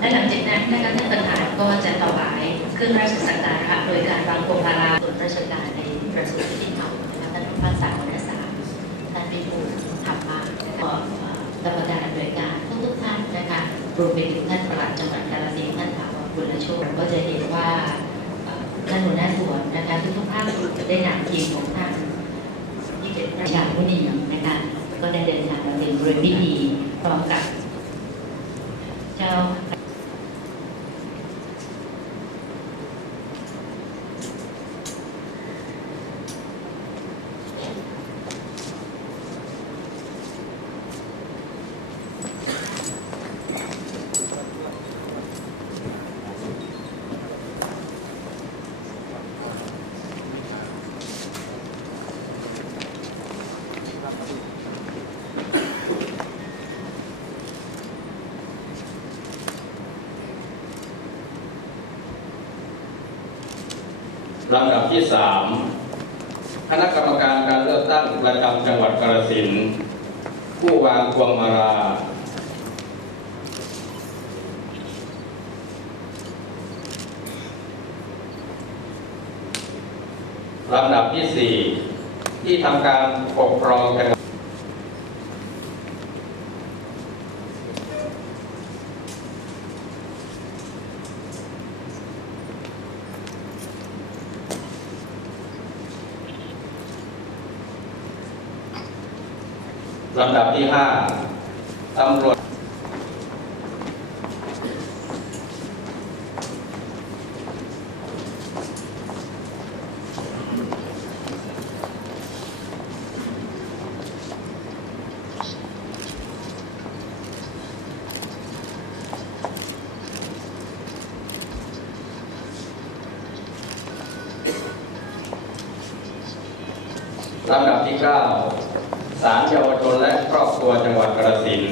และหลังจากนั้นนะคะท่านประธานก็จะถวายเครื่องราชสักการะโดยการวางพวงมาลาส่วนราชการในกระทรวงยุติธรรมนะคะท่านผู้พันษารรณศาสตร์ท่านพิบูลธรรมะนะคะกรรมการหน่วยงานทุกท่านนะคะรวมไปถึงท่านปลัดจังหวัดกาฬสินธุ์ท่านถาวรบุญโชคก็จะเห็นว่าท่านหัวหน้าส่วนนะคะทุกๆภาคได้นำทีมของท่านที่เป็นประชาผู้นิยมนะคะก็ได้เดินทางมาถึงบริเวณพิธีพร้อมกับเจ้า ลำดับที่สามคณะกรรมการการเลือกตั้งประจำจังหวัดกาฬสินธุ์ผู้วางพวงมาลาลำดับที่สี่ที่ทำการปกครองจังหวัด ลำดับที่ห้าตำรวจลำดับที่เก้า ศาลเยาวชนและครอบครัวจังหวัดกระสิน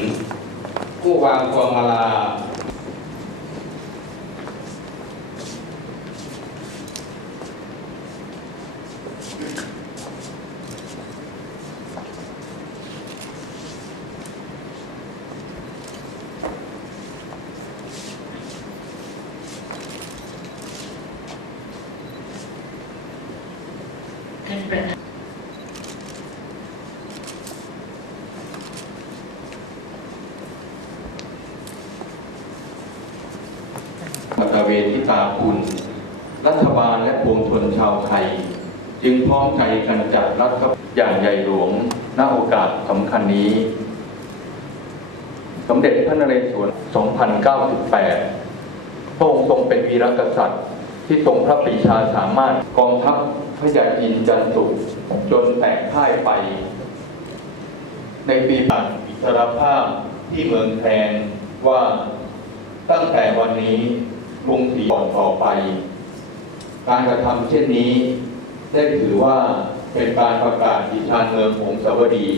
ผู้วางพวงมาลา ท่านประธาน ม ตตาคุณ รัฐบาลและปวงชนชาวไทย จึงพร้อมใจกันจัดรัฐอย่างใหญ่หลวงณโอกาสสำคัญนี้ สมเด็จพระนเรศวร 2098 พระองค์ทรงเป็นวีรกษัตริย์ที่ทรงพระปรีชาสามารถกองทัพพระยาอินทร์จันทุจนแตกพ่ายไป ในปีปันอิสรภาพที่เมืองแทนว่าตั้งแต่วันนี้ กรุงศรีก่อนต่อไป การกระทำเช่นนี้ ได้ถือว่าเป็นการประกาศดิชานเมืองหงสาวดี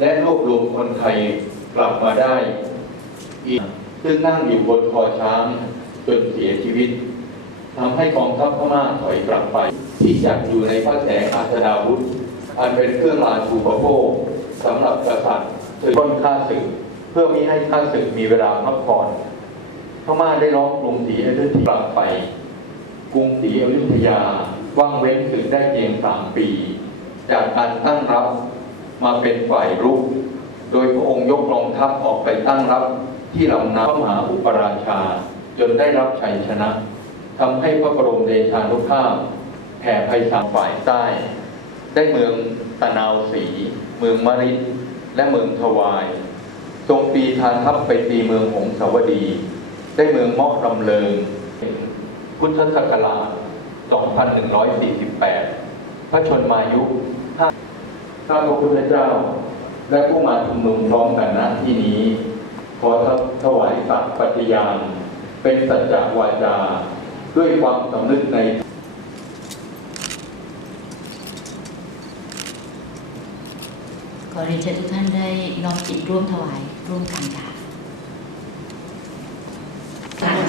และรวบรวมคนไทยกลับมาได้อีกซึ่งนั่งอยู่บนคอช้างจนเสียชีวิตทำให้กองทัพพม่าถอยกลับไป ที่จัดอยู่ในพระแสงอาสดาวุธ อันเป็นเครื่องราชูปโภคสำหรับกษัตริย์ถือต้นข้าศึก เพื่อมิให้ข้าศึกมีเวลาพักผ่อน พม่าได้ร้องกรุงศรีอยุธยากลับไป กรุงศรีอยุธยาว่างเว้นศึกได้เพียงสามปี จากการตั้งรับมาเป็นฝ่ายรุก โดยพระองค์ยกกองทัพออกไปตั้งรับที่ลำน้ำมหาอุปราชา จนได้รับชัยชนะทำให้พระบรมเดชานุภาพแผ่ไพศาลฝ่ายใต้ ได้เมืองตะนาวศรีเมืองมริดและเมืองทวาย ทรงปีทานทัพไปตีเมืองหงสาวดี ได้เมืองมาะลำเลิง พุทธศักราช 2148 พระชนมายุ5ข้าพระพุทธเจ้า และผู้มาชุมนุมพร้อมกันณที่นี้ ขอถวายสัตย์ปฏิญาณ เป็นสัจจวาจา ด้วยความสำนึกในขอเรียนเชิญทุกท่านได้น้อมจิตร่วมถวายร่วมกันค่ะสถา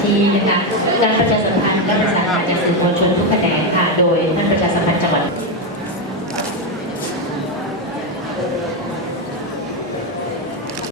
ที่นะคะการประชาสัมพันธ์และประชาสัมพันธ์จากสื่อมวลชนทุกแ